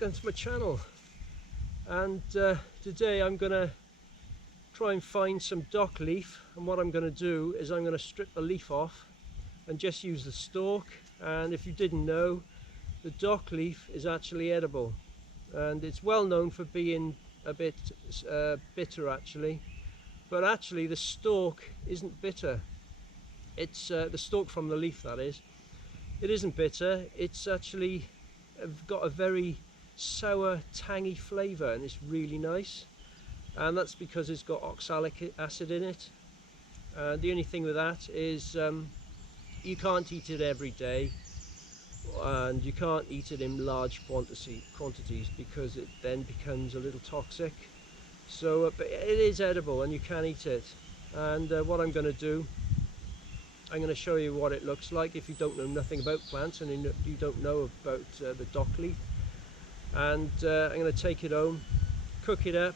welcome to my channel. And today I'm going to try and find some dock leaf, and what I'm going to do is I'm going to strip the leaf off and just use the stalk. And if you didn't know, the dock leaf is actually edible, and it's well known for being a bit bitter actually, but actually the stalk isn't bitter. It's the stalk from the leaf, that is. It isn't bitter. It's actually got a very sour, tangy flavour, and it's really nice. And that's because it's got oxalic acid in it. The only thing with that is you can't eat it every day, and you can't eat it in large quantities because it then becomes a little toxic. So, but it is edible and you can eat it. And what I'm going to do, I'm going to show you what it looks like if you don't know nothing about plants and you don't know about the dock leaf. And I'm going to take it home, cook it up,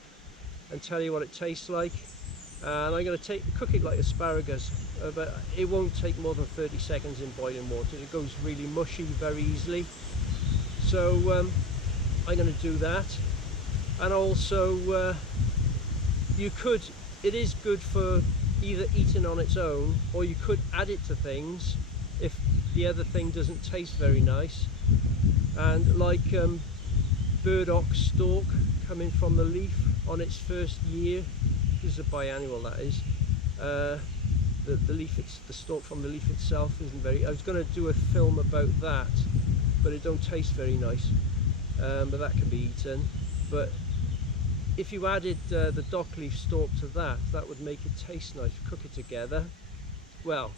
and tell you what it tastes like. And I'm going to cook it like asparagus, but it won't take more than 30 seconds in boiling water. It goes really mushy very easily. So I'm going to do that. And also it is good for either eating on its own, or you could add it to things if the other thing doesn't taste very nice. And like burdock stalk coming from the leaf on its first year, this is a biannual, that is. The leaf, the stalk from the leaf itself isn't very. I was going to do a film about that, but it don't taste very nice. But that can be eaten. But if you added the dock leaf stalk to that, that would make it taste nice. Cook it together. Well,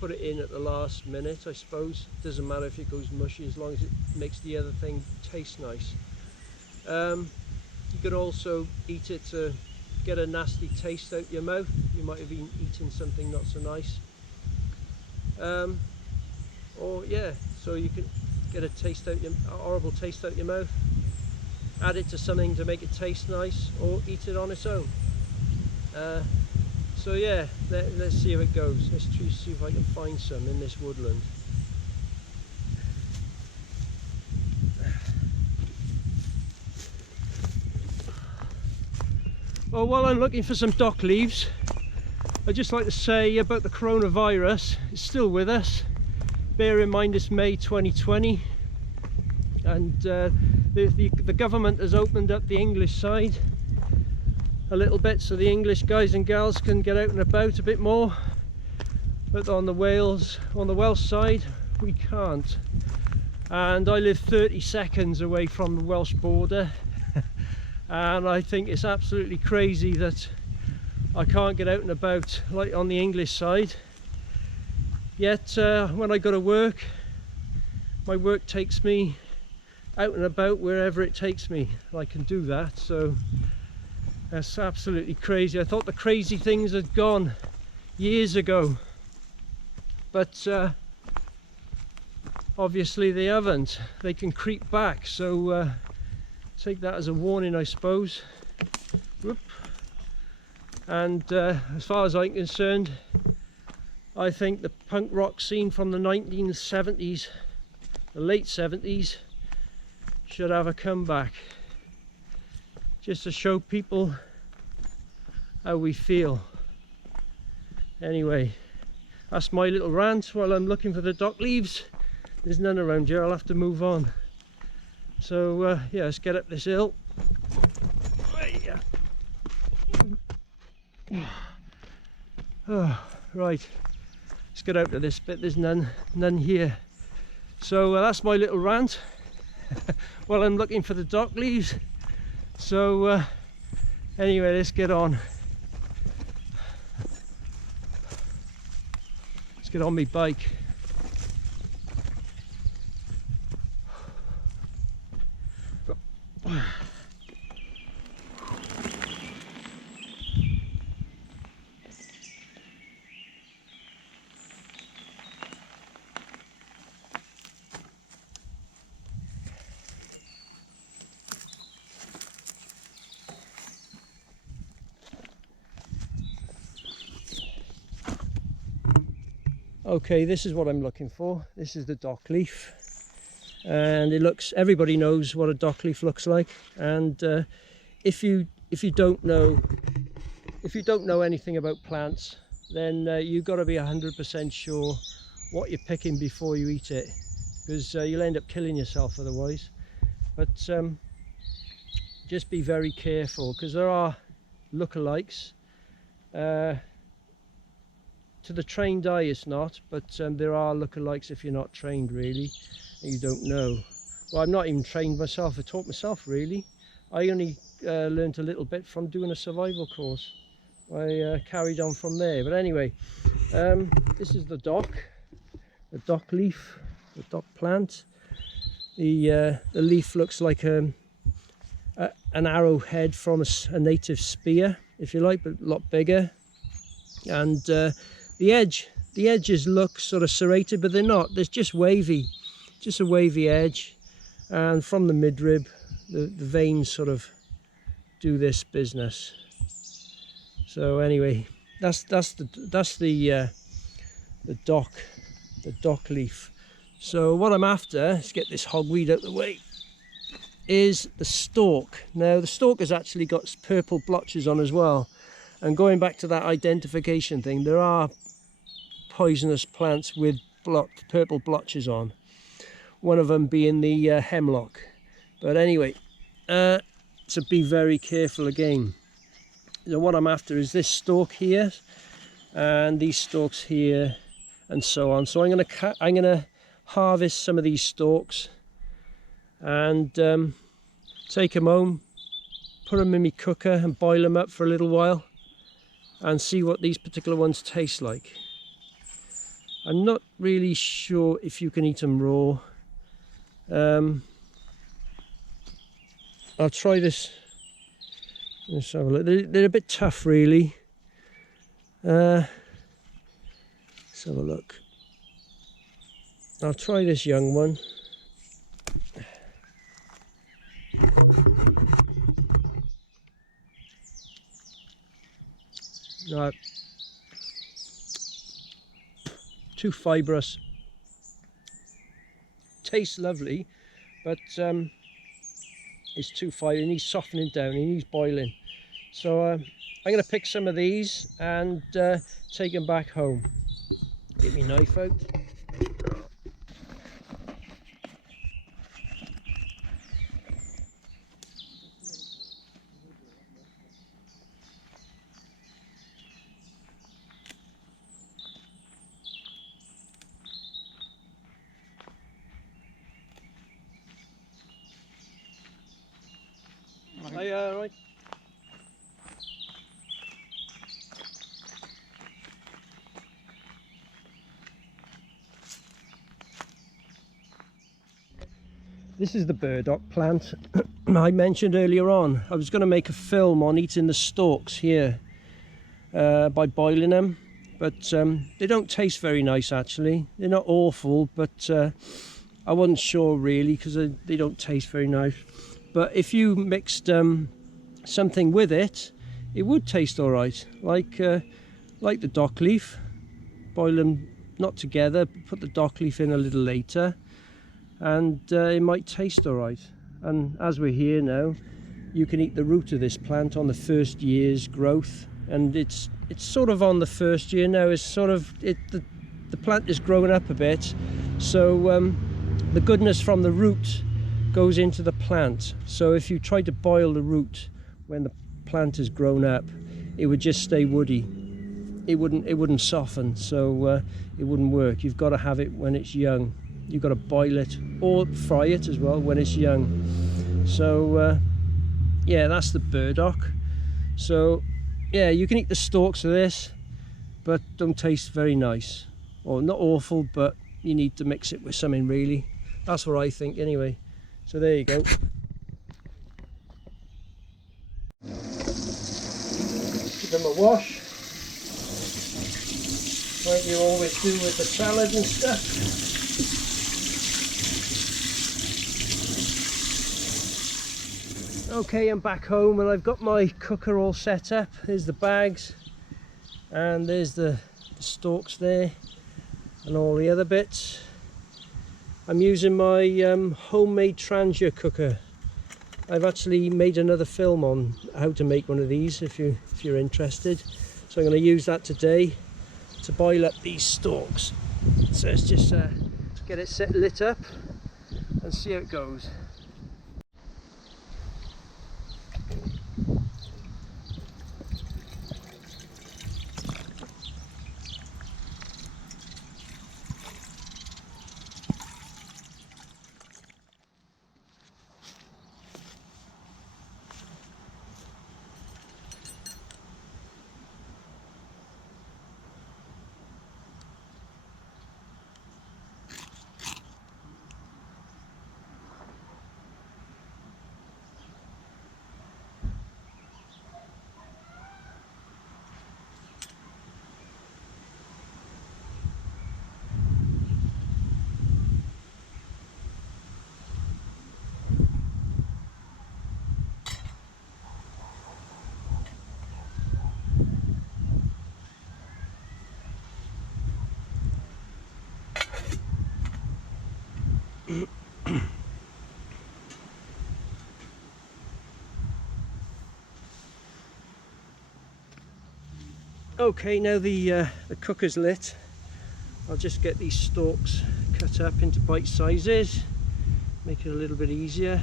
put it in at the last minute, I suppose. Doesn't matter if it goes mushy as long as it makes the other thing taste nice. You can also eat it to get a nasty taste out your mouth. You might have been eating something not so nice. Or yeah, so you can get a horrible taste out your mouth. Add it to something to make it taste nice, or eat it on its own. So yeah, let's see how it goes. Let's try to see if I can find some in this woodland. Well, while I'm looking for some dock leaves, I'd just like to say about the coronavirus. It's still with us. Bear in mind it's May 2020, and the government has opened up the English side a little bit so the English guys and gals can get out and about a bit more, but on the Welsh side we can't. And I live 30 seconds away from the Welsh border, and I think it's absolutely crazy that I can't get out and about like on the English side. Yet when I go to work, my work takes me out and about wherever it takes me. I can do that, so that's absolutely crazy. I thought the crazy things had gone years ago, but obviously they haven't. They can creep back, so take that as a warning, I suppose. Whoop. And as far as I'm concerned, I think the punk rock scene from the 1970s, the late 70s, should have a comeback, just to show people how we feel. Anyway, that's my little rant while I'm looking for the dock leaves. There's none around here, I'll have to move on. So yeah, let's get up this hill. Oh, right, let's get out of this bit. There's none here. So that's my little rant while I'm looking for the dock leaves. So anyway, let's get on. Let's get on my bike. Okay, this is what I'm looking for. This is the dock leaf. and everybody knows what a dock leaf looks like. And if you don't know anything about plants, then you've got to be 100% sure what you're picking before you eat it, because you'll end up killing yourself otherwise. But just be very careful, because there are lookalikes. To the trained eye it's not, but there are lookalikes if you're not trained really, and you don't know. Well, I'm not even trained myself, I taught myself really. I only learned a little bit from doing a survival course. I carried on from there. But anyway, this is the dock leaf, the dock plant. The leaf looks like an arrowhead from a native spear, if you like, but a lot bigger. And the edges look sort of serrated, but they're not. They're just wavy, just a wavy edge. And from the midrib, the veins sort of do this business. So anyway, that's the dock leaf. So what I'm after, let's get this hogweed out of the way, is the stalk. Now the stalk has actually got purple blotches on as well. And going back to that identification thing, there are poisonous plants with purple blotches on. One of them being the hemlock. But anyway, so be very careful again. So what I'm after is this stalk here, and these stalks here, and so on. So I'm gonna harvest some of these stalks and take them home, put them in my cooker and boil them up for a little while, and see what these particular ones taste like. I'm not really sure if you can eat them raw. I'll try this. Let's have a look. They're a bit tough really. Let's have a look. I'll try this young one. No, too fibrous. Tastes lovely, but it's too fine. It needs softening down, it needs boiling. So I'm going to pick some of these and take them back home. Get my knife out. Right. This is the burdock plant I mentioned earlier on. I was going to make a film on eating the stalks here by boiling them, but they don't taste very nice actually. They're not awful, but I wasn't sure really because they don't taste very nice. But if you mixed something with it, it would taste all right, like the dock leaf. Boil them not together, put the dock leaf in a little later, and it might taste all right. And as we're here now, you can eat the root of this plant on the first year's growth, and it's sort of on the first year now. It's sort of the plant is growing up a bit, so the goodness from the root goes into the plant. So if you try to boil the root when the plant is grown up, it would just stay woody. It wouldn't soften, so it wouldn't work. You've got to have it when it's young. You've got to boil it or fry it as well when it's young. So yeah, that's the burdock. So yeah, you can eat the stalks of this, but don't taste very nice, or not awful, but you need to mix it with something really. That's what I think anyway. So there you go. Give them a wash, like you always do with the salad and stuff. Okay, I'm back home and I've got my cooker all set up. There's the bags, and there's the stalks there, and all the other bits. I'm using my homemade Trangia cooker. I've actually made another film on how to make one of these if you're interested. So I'm going to use that today to boil up these stalks. So let's just get it lit up and see how it goes. Okay, now the cooker's lit. I'll just get these stalks cut up into bite sizes, make it a little bit easier.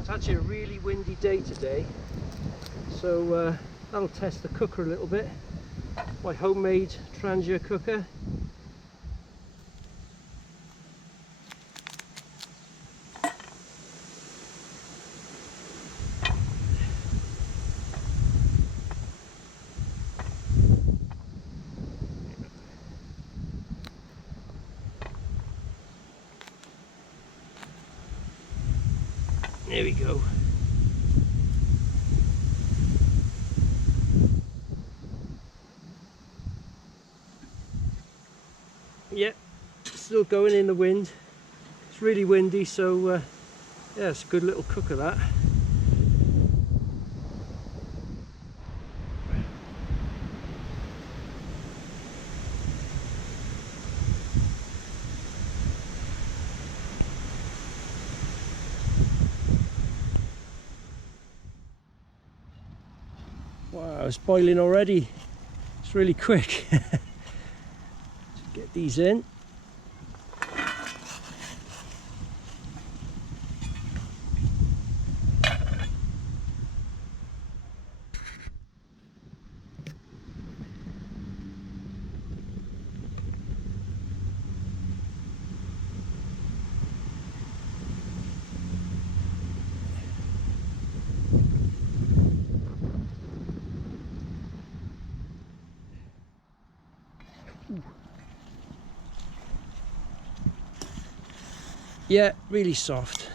It's actually a really windy day today, so that'll test the cooker a little bit. My homemade Trangia cooker. There we go. Yep, still going in the wind. It's really windy, so yeah, it's a good little cooker that. Wow, it's boiling already. It's really quick. Just get these in. Yeah, really soft.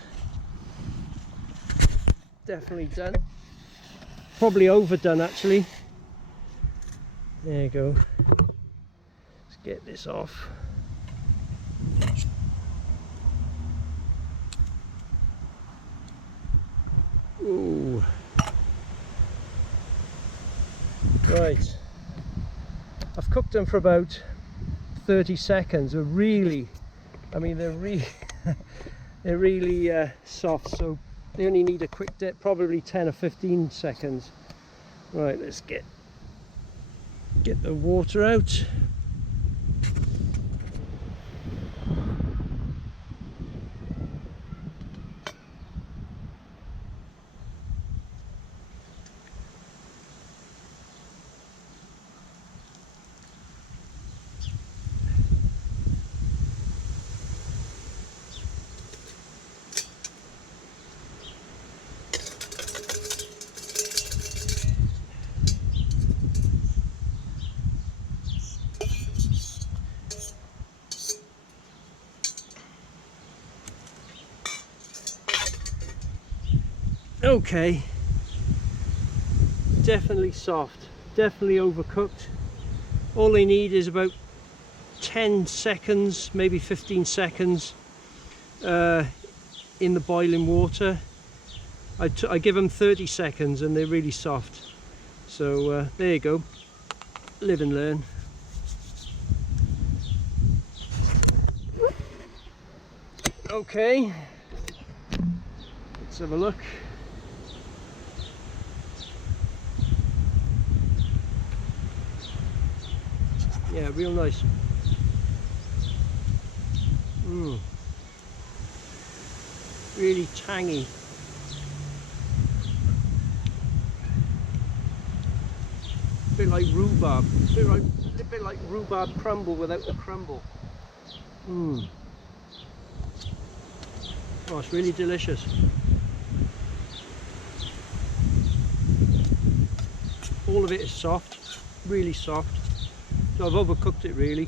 Definitely done. Probably overdone actually. There you go. Let's get this off. Ooh. Right. I've cooked them for about 30 seconds. They're really, I mean, they're really soft, so they only need a quick dip, probably 10 or 15 seconds. Right, let's get the water out. Okay, definitely soft, definitely overcooked. All they need is about 10 seconds, maybe 15 seconds in the boiling water. I give them 30 seconds and they're really soft. So there you go, live and learn. Okay, let's have a look. Yeah, real nice. Really tangy. A bit like rhubarb. A bit like rhubarb crumble without the crumble. Oh, it's really delicious. All of it is soft, really soft. So I've overcooked it really.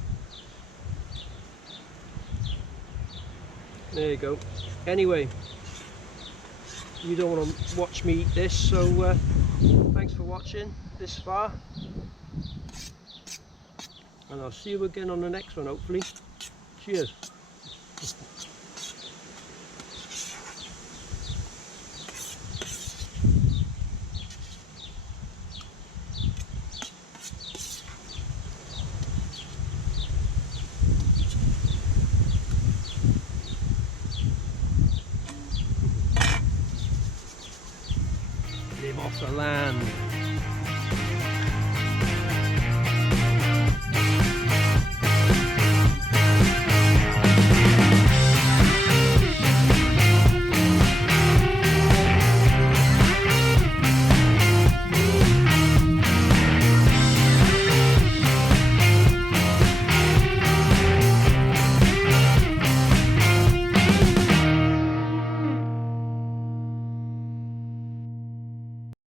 There you go. Anyway, you don't want to watch me eat this, so thanks for watching this far. And I'll see you again on the next one, hopefully. Cheers. Live off the land.